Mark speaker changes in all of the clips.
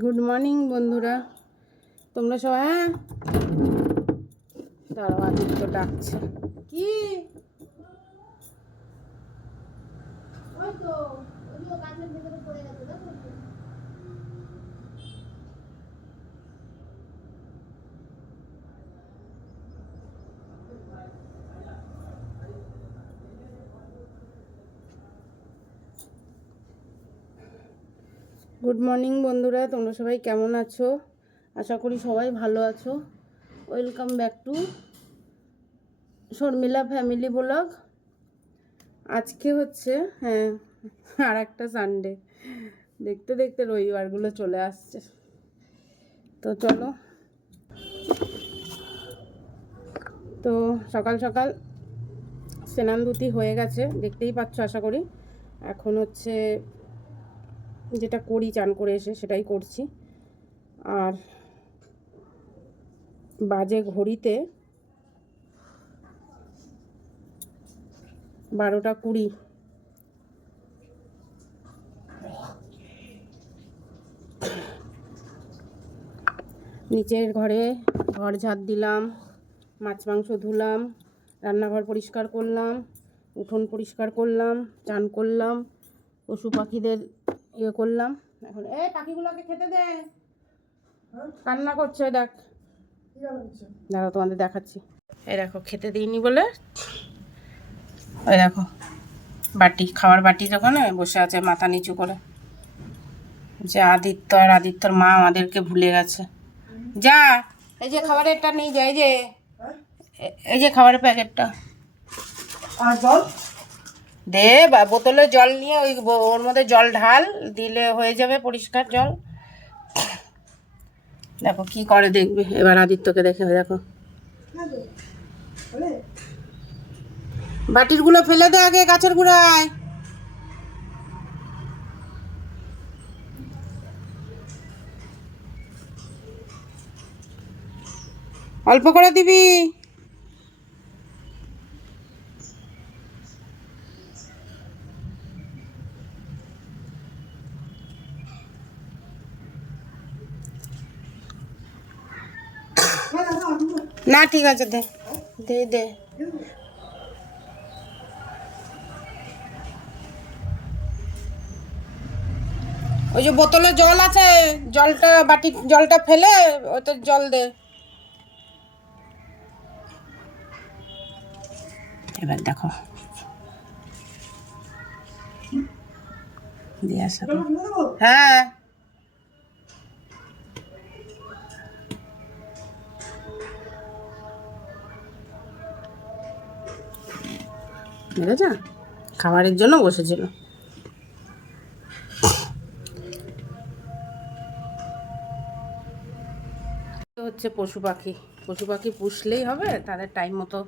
Speaker 1: Good morning বন্ধুরা। তোমরা সবাই হ্যাঁ? দাঁড়াও আদিত্য ডাকছে। কি? গুড মর্নিং বন্ধুরা। তোমরা সবাই কেমন আছো? আশা করি সবাই ভালো আছো। Welcome back to Sharmila family blog আজকে হচ্ছে হ্যাঁ আর একটা সানডে দেখতে দেখতে রবিবারগুলো চলে আসছে। তো চলো। তো সকাল সকাল স্নান ধুতি হয়ে গেছে। দেখতেই পাচ্ছ, আশা করি। এখন হচ্ছে যেটা করি, চান করে এসে সেটাই করছি। আর বাজে ঘড়িতে বারোটা কুড়ি। নিচের ঘরে ঘর ঝাড় দিলাম, মাছ মাংস ধুলাম, রান্নাঘর পরিষ্কার করলাম, উঠোন পরিষ্কার করলাম, চান করলাম, পশু পাখিদের ইয়ে করলাম। এখন, এই পাখিগুলোকে খেতে দে। কান্না করছে, দেখ। দাঁড়াও, তোমাদের দেখাচ্ছি। এই দেখো, খেতে দিইনি বলে। ওই দেখো, বাটি, খাওয়ার বাটি যখন বসে আছে মাথা নিচু করে। যে আদিত্য আর আদিত্যর মা আমাদেরকে ভুলে গেছে। যা, এই যে খাবারেরটা নিয়ে যায় যে। এই যে খাবারের প্যাকেটটা।
Speaker 2: আর জল
Speaker 1: দে বা বোতলে জল নিয়ে ওই ওর মধ্যে জল ঢাল, দিলে হয়ে যাবে পরিষ্কার জল। দেখো কি করে দেখবে, এবার আদিত্যকে দেখে দেখো। বাটিরগুলো ফেলে দে আগে গাছের গুড়ায়। অল্প করে দিবি
Speaker 2: না না না আমি তো-
Speaker 1: না ঠিক আছে, দে দে দে। ওই যে বোতলে জল আছে, জলটা বাটি, জলটা ফেলে ওতে জল দে। এবার দেখো। দিয়ে
Speaker 2: জল দেবো
Speaker 1: হ্যাঁ খাবারের জন্য বসেছিল। হচ্ছে পশু পাখি। পশু পাখি পুষলেই হবে তাদের টাইম মতো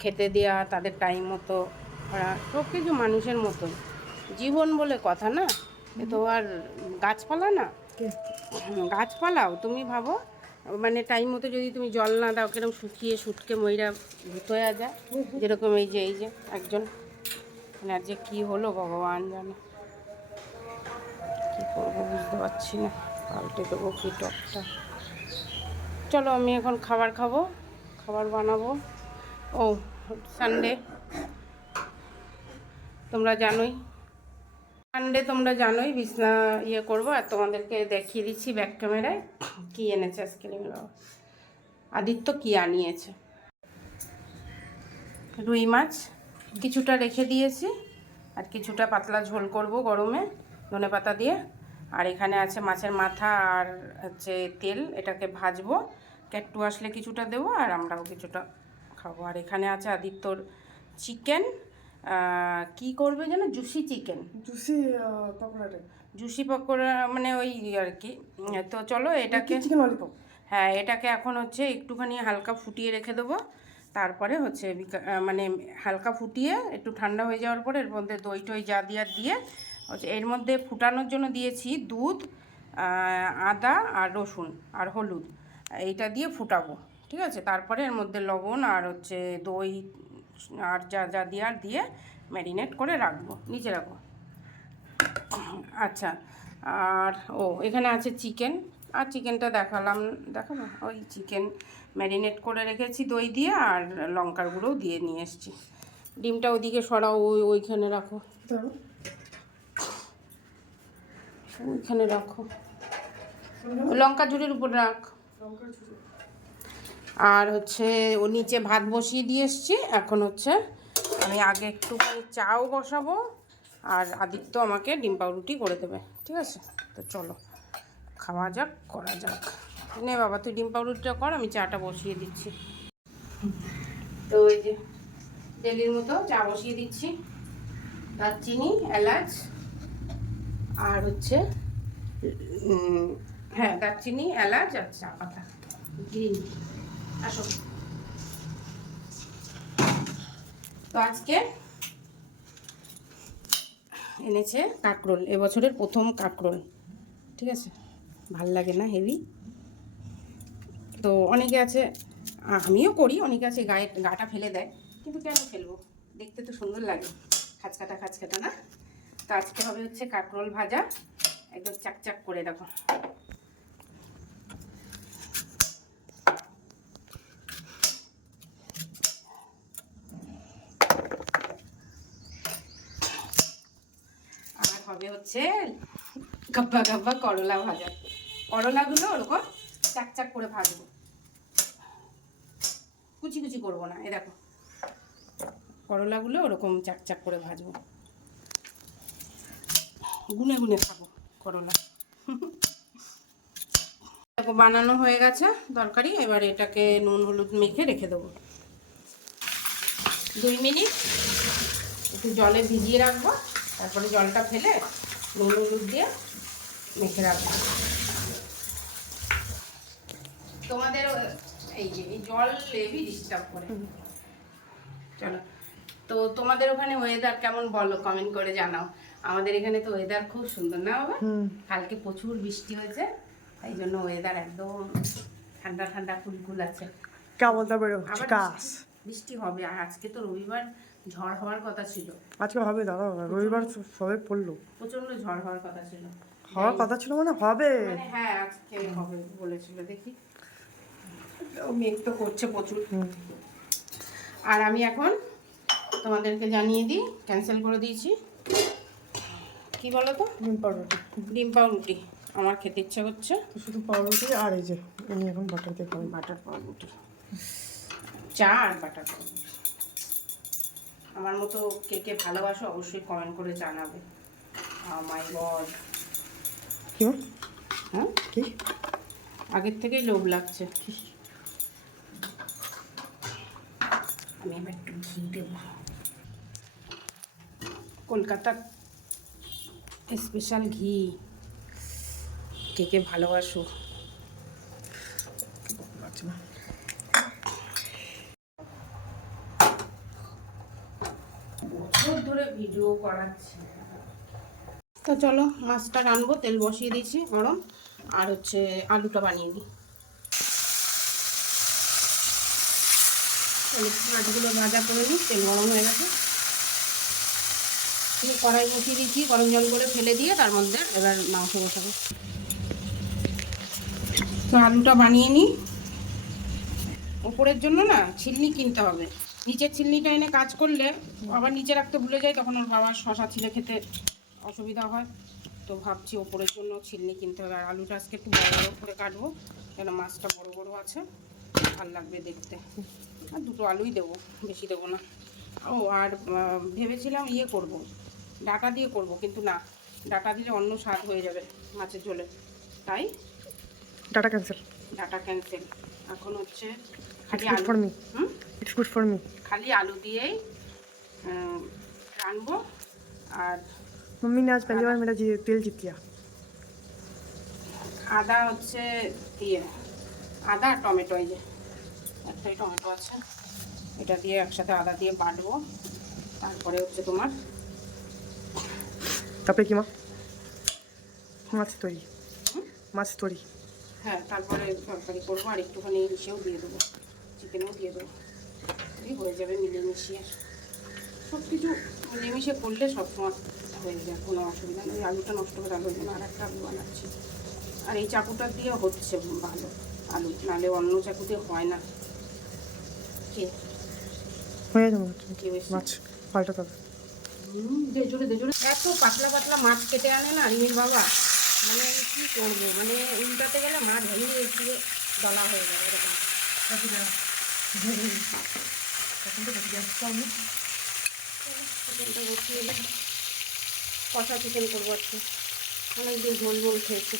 Speaker 1: খেতে দেওয়া তাদের টাইম মতো করা সব কিছু মানুষের মতো। জীবন বলে কথা না? এ তো আর গাছপালা না? গাছপালাও তুমি ভাবো মানে টাইম মতো যদি তুমি জল না দাও কীরকম শুকিয়ে শুটকে ময়রা ভূত হয়ে যায়। যেরকম এই যে এই যে একজন। মানে আর যে কী হলো ভগবান জানে। কী করব বুঝতে পারছি না। পাল্টে দেবো কি টকটা চলো আমি এখন খাবার খাব, খাবার বানাবো। ও সানডে তোমরা জানোই। সানডে তোমরা জানোই, বিছনা ইয়ে করব আর তোমাদেরকে দেখিয়ে দিচ্ছি ব্যাক ক্যামেরায় কী এনেছে আজকে আদিত্য কী আনিয়েছে? রুই মাছ, কিছুটা রেখে দিয়েছি আর কিছুটা পাতলা ঝোল করব গরমে, ধনে পাতা দিয়ে। আর এখানে আছে মাছের মাথা আর হচ্ছে তেল, এটাকে ভাজবো। ক্যাট্টু আসলে কিছুটা দেবো আর আমরাও কিছুটা খাব। আর এখানে আছে আদিত্যর চিকেন কি করবে যেন? Juicy chicken.
Speaker 2: জুসি পকোড়াটা।
Speaker 1: জুসি পকোড়া মানে ওই আর কি। তো চলো এটাকে
Speaker 2: চিকেন ললিপপ
Speaker 1: হ্যাঁ এটাকে এখন হচ্ছে একটুখানি হালকা ফুটিয়ে রেখে দেবো। তারপরে হচ্ছে মানে হালকা ফুটিয়ে একটু ঠান্ডা হয়ে যাওয়ার পরে এর মধ্যে দই টই যা দেওয়ার দিয়ে হচ্ছে এর মধ্যে ফুটানোর জন্য দিয়েছি দুধ আদা আর রসুন আর হলুদ। এইটা দিয়ে ফুটাবো ঠিক আছে? তারপরে এর মধ্যে লবণ আর হচ্ছে দই আর যা যা দেওয়ার দিয়ে ম্যারিনেট করে রাখব নিচে রাখব। আচ্ছা আর ও এখানে আছে চিকেন আর চিকেনটা দেখালাম দেখাবো? ওই চিকেন ম্যারিনেট করে রেখেছি দই দিয়ে আর লঙ্কার গুঁড়ো দিয়ে নিয়ে এসেছি। ডিমটা ওইদিকে সরাও ওই ওইখানে রাখো। ওইখানে রাখো। লঙ্কা ঝুড়ির উপর রাখ।
Speaker 2: লঙ্কার ঝুড়ি।
Speaker 1: আর হচ্ছে ও নিচে ভাত বসিয়ে দিয়ে এসছি। এখন হচ্ছে আমি আগে একটুখানি চাও বসাবো আর আদিত্য আমাকে ডিম পাউরুটি করে দেবে, ঠিক আছে? তো চলো, খাওয়া যাক, করা যাক। নে বাবা, তুই ডিম পাউরুটিটা কর, আমি চাটা বসিয়ে দিচ্ছি। তো ওই যে ডেলির মতো চা বসিয়ে দিচ্ছি। দারচিনি এলাচ আর হচ্ছে হ্যাঁ দারচিনি, এলাচ আর চা পাতা। গ্রিন আসো। তো আজকে এনেছে কাকরোল, এবছরের প্রথম কাঁকরোল, ঠিক আছে? ভালো লাগে না হেভি? তো অনেকে আছে আমিও করি, অনেকে আছে গায়ে, গাটা ফেলে দেয়, কিন্তু কেন ফেলব? দেখতে তো সুন্দর লাগে খাঁচকাটা খাঁচকাটা না? তো আজকে হবে হচ্ছে কাঁকরোল ভাজা, একদম চাকচাক করে দেখো আর হবে হচ্ছে গাব্বা গাব্বা করলা ভাজা। করলাগুলো ওরকম চাকচাক করে ভাজবো। কুচি কুচি করব না, এ দেখো। করলাগুলো ওরকম চাকচাক করে ভাজবো। গুনে গুনে খাব করলা। বানানো হয়ে গেছে তরকারি, এবার এটাকে নুন হলুদ মেখে রেখে দেবো। দুই মিনিট একটু জলে ভিজিয়ে রাখব। তারপরে জলটা ফেলে নুন হলুদ দিয়ে মেখে রাখব। তোমাদের এই যে এই জল লেবি ডিস্টার্ব করে। চলো। তো তোমাদের ওখানে ওয়েদার কেমন বলো? কমেন্ট করে জানাও। আমাদের এখানে তো ওয়েদার খুব সুন্দর না বাবা? কালকে প্রচুর বৃষ্টি হয়েছে তাই জন্য ওয়েদার একদম ঠান্ডা ঠান্ডা কুলকুল আছে।
Speaker 2: কেমন তারপরে
Speaker 1: বৃষ্টি- হবে আর আজকে তো রবিবার ঝড় হওয়ার কথা ছিল।
Speaker 2: আজকে হবে দাদা রবিবার সবে পড়ল।
Speaker 1: প্রচণ্ড ঝড় হওয়ার কথা ছিল।
Speaker 2: হওয়ার কথা ছিল মানে হবে।
Speaker 1: মানে হ্যাঁ আজকে হবে বলেছিল দেখি। ও মেঘ তো করছে প্রচুর। আর আমি এখন তোমাদেরকে জানিয়ে দিই ক্যান্সেল করে দিয়েছি। কি বলো তো
Speaker 2: ডিম পাউরুটি।
Speaker 1: ডিম পাউরুটি। আমার খেতে ইচ্ছা করছে।
Speaker 2: তো শুধু পাউরুটি আর এই যে আমি এখন বাটার দিয়ে খাব
Speaker 1: বাটার পাউরুটি। চা আর বাটার আমার মতো কে কে ভালোবাসো অবশ্যই কমেন্ট করে জানাবে। মাই গড
Speaker 2: কি
Speaker 1: হ্যাঁ?
Speaker 2: কি?
Speaker 1: আগের থেকেই লোভ লাগছে। আমি এবার একটু ঘি দেব। কলকাতার স্পেশাল ঘি। কে কে ভালোবাসো।
Speaker 2: আচ্ছা মা।
Speaker 1: বছর ধরে ভিডিও করাচ্ছি। তো চলো, মাছটা রানবো তেল বসিয়ে দিয়েছি গরম, আর হচ্ছে আলুটা বানিয়ে তাহলে মাছগুলো ভাজা করে নিই, তেল গরম হয়ে গেছে। কড়াই বসিয়ে দিচ্ছি গরম জল করে ফেলে দিয়ে তার মধ্যে এবার মাংস বসাবো। তো আলুটা বানিয়ে নিই। ওপরের জন্য না, ছিলনি কিনতে হবে। নিচের ছিলনিটা এনে কাজ করলে আবার নিচে রাখতে ভুলে যায় তখন ওর বাবার শশা ছিলে খেতে অসুবিধা হয়। তো ভাবছি ওপরের জন্য ছিলনি কিনতে হবে। আর আলুটা আজকে একটু বড় বড় করে কাটবো কেন মাছটা বড় বড় আছে ভালো লাগবে দেখতে। আর দুটো আলুই দেবো বেশি দেবো না। ও আর ভেবেছিলাম ইয়ে করব ডাটা দিয়ে করব কিন্তু না ডাটা দিলে অন্য স্বাদ হয়ে যাবে মাছের ঝোলে। তাই?
Speaker 2: ডাটা ক্যান্সেল।
Speaker 1: ডাটা ক্যান্সেল। এখন হচ্ছে খালি আলু হুম?
Speaker 2: ইটস গুড ফর মি
Speaker 1: খালি আলু দিয়েই উম, রানবো আর
Speaker 2: मम्मी ने आज पहली बार मेरा जी- तेल जीत लिया
Speaker 1: আদা হচ্ছে ইয়ে আদা আর টমেটো এই যে একটাই টমেটো আছে এটা দিয়ে একসাথে আদা দিয়ে বাটবো তারপরে হচ্ছে তোমার
Speaker 2: তারপরে কি মা মাছ তৈরি মাছ তৈরি
Speaker 1: হ্যাঁ তারপরে তরকারি করবো আর একটুখানি ইসেও দিয়ে দেবো চিকেনও দিয়ে দেবো এই হয়ে যাবে মিলেমিশিয়ে। সব কিছু মিলেমিশে করলে সবসময় হয়ে যায় কোনো অসুবিধা নেই। আলুটা নষ্ট করে আলু জন্য আর একটা আলু বানাচ্ছি। আর এই চাকুটা দিয়ে হচ্ছে ভালো আলু নাহলে অন্য চাকুতে হয় না। কে?
Speaker 2: হয়ে পাল্টাতে হবে
Speaker 1: দে জোরে দে জোরে। এত পাতলা পাতলা মাছ কেটে আনে না রিমির বাবা। মানে আমি কী করব? মানে উল্টাতে গেলে মাছ ভেঙে একটু দলা হয়ে যাবে এরকম। চিকেনটা বসিয়ে দিই। কষা চিকেন করব আজকে। অনেকদিন ঝোল ঝোল খেয়েছি।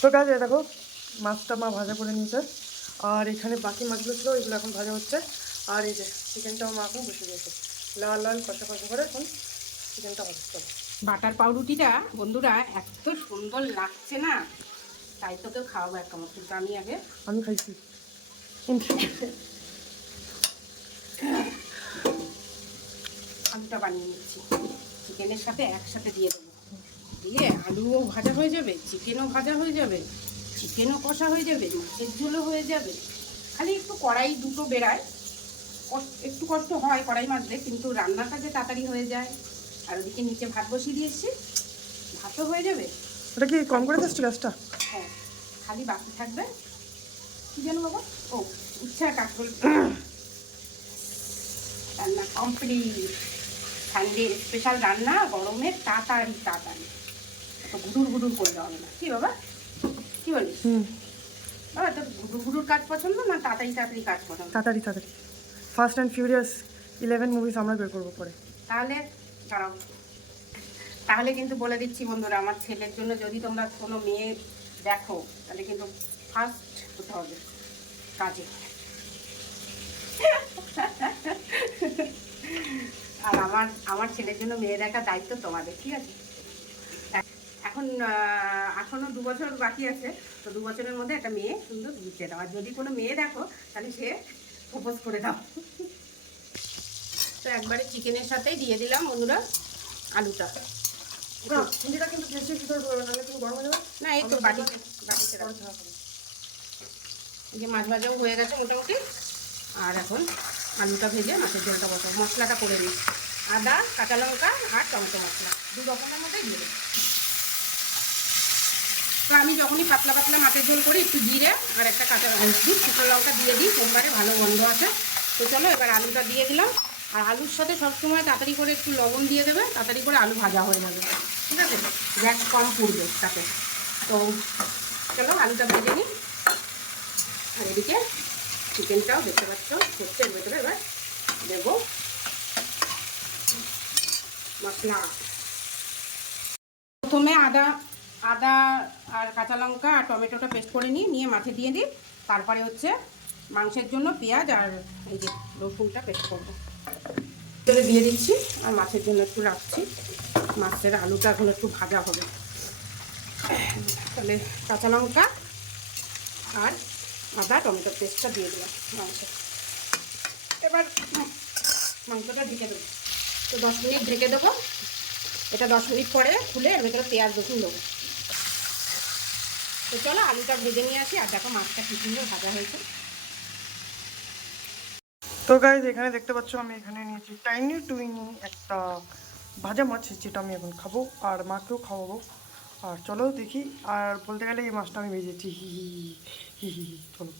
Speaker 2: তো কাজ দেখো মাছটা মা ভাজা করে নিয়েছে। আর এখানে বাকি মাছগুলো ছিল এগুলো এখন ভাজা হচ্ছে। আর এই যে চিকেনটাও মা এখন বসে দিয়েছে। লাল লাল কষা কষা করে এখন চিকেনটা ভাজতে
Speaker 1: বাটার পাউরুটিটা বন্ধুরা এত সুন্দর লাগছে না? তাই তোকেও খাওয়াবো এক কামড় কিন্তু আমি আগে
Speaker 2: আমি খাইছি।
Speaker 1: আলুটা বানিয়ে নিচ্ছি। চিকেনের সাথে একসাথে দিয়ে দেবো। দিয়ে আলুও ভাজা হয়ে যাবে চিকেনও ভাজা হয়ে যাবে চিকেনও কষা হয়ে যাবে মাছের ঝোলও হয়ে যাবে। খালি একটু কড়াই দুটো বেড়ায় কষ্ট- একটু কষ্ট হয় কড়াই মাজতে কিন্তু রান্নাটা যে তাড়াতাড়ি হয়ে যায়। আর ওদিকে নিচে ভাত বসিয়ে দিয়েছি ভাতও হয়ে যাবে।
Speaker 2: এটা কি কম করে দিচ্ছি গ্যাসটা?
Speaker 1: খালি বাকি থাকবে। কি যেন বাবা? ও উচ্ছা কাকরোল রান্না কমপ্লিট সানডে স্পেশাল রান্না গরমে তাড়াতাড়ি তাড়াতাড়ি। গুডুর গুডুর করলে হবে না। কি বাবা? কি বলিস? বাবা তোর গুডুর গুডুর কাজ পছন্দ না তাড়াতাড়ি তাড়াতাড়ি কাজ পছন্দ?
Speaker 2: তাড়াতাড়ি তাড়াতাড়ি। Fast and Furious eleven movies আমরা বের করব পরে।
Speaker 1: তাহলে দাঁড়াও। তাহলে কিন্তু বলে দিচ্ছি বন্ধুরা আমার ছেলের জন্য যদি তোমরা কোনো মেয়ে দেখো তাহলে কিন্তু ফার্স্ট হতে হবে কাজে। আর আমার আমার ছেলের জন্য মেয়ে দেখার দায়িত্ব তোমাদের ঠিক আছে? এখন আহ, এখনও দু বছর বাকি আছে তো দু বছরের মধ্যে একটা মেয়ে সুন্দর দিতে দাও। আর যদি কোনো মেয়ে দেখো তাহলে সে প্রপোজ করে দাও। তো একবারে চিকেনের সাথেই দিয়ে দিলাম বন্ধুরা আলুটা।
Speaker 2: না চিংড়িটা কিন্তু বেশি ভিতরে ঢোকাবে নাহলে কিন্তু গরম হয়ে যাবে।
Speaker 1: না এই তো বাটিতে বাটিতে যে মাছ ভাজাও হয়ে গেছে মোটামুটি। আর এখন আলুটা ভেজে মাছের ঝোলটা বসাবো। মশলাটা করে নিই। আদা কাঁচা লঙ্কা আর টমেটো মশলা। দু রকমের মধ্যে দিয়ে তো আমি যখনই পাতলা পাতলা মাছের ঝোল করি একটু জিরে আর একটা কাঁচা শুকনো লঙ্কা দিয়ে দিই। সোমবারে ভালো গন্ধ আছে তো চলো এবার আলুটা দিয়ে দিলাম। আর আলুর সাথে সবসময় তাড়াতাড়ি করে একটু লবণ দিয়ে দেবে, তাড়াতাড়ি করে আলু ভাজা হয়ে যাবে, ঠিক আছে? গ্যাস কম পুড়বে তাতে। তো চলো আলুটা ভেজে নিই। আর এদিকে চিকেনটাও দেখতে পাচ্ছ, হচ্ছে এর ভেতরে এবার দেবো মশলা। প্রথমে আদা আদা আর কাঁচা লঙ্কা আর টমেটোটা পেস্ট করে নিই, নিয়ে মাঠে দিয়ে দিই। তারপরে হচ্ছে মাংসের জন্য পেঁয়াজ আর এই যে রসুনটা পেস্ট করব। তেলে দিয়ে দিচ্ছি আর মাছের জন্য একটু রাখছি। মাছের আলুটা এখন একটু ভাজা হবে। তাহলে কাঁচা লঙ্কা আর আদা টমেটো পেস্টটা দিয়ে দিলাম মাংসে। এবার মাংসটা ঢেকে দেবো। তো দশ মিনিট ঢেকে দেবো। এটা দশ মিনিট পরে খুলে এর ভেতরে পেঁয়াজ রসুন দেবো। তো চলো আলুটা ভেজে নিয়ে আসি। আর দেখো মাছটা কি সুন্দর ভাজা হয়েছে।
Speaker 2: তো গাইজ এখানে দেখতে পাচ্ছ, আমি এখানে নিয়েছি টাইনি টুইনি একটা ভাজা মাছ, যেটা আমি এখন খাব, আর মাকেও খাওয়াবো। আর চলো দেখি, আর বলতে গেলে এই মাছটা আমি ভেজেছি হি হি হি হি হি, চলো।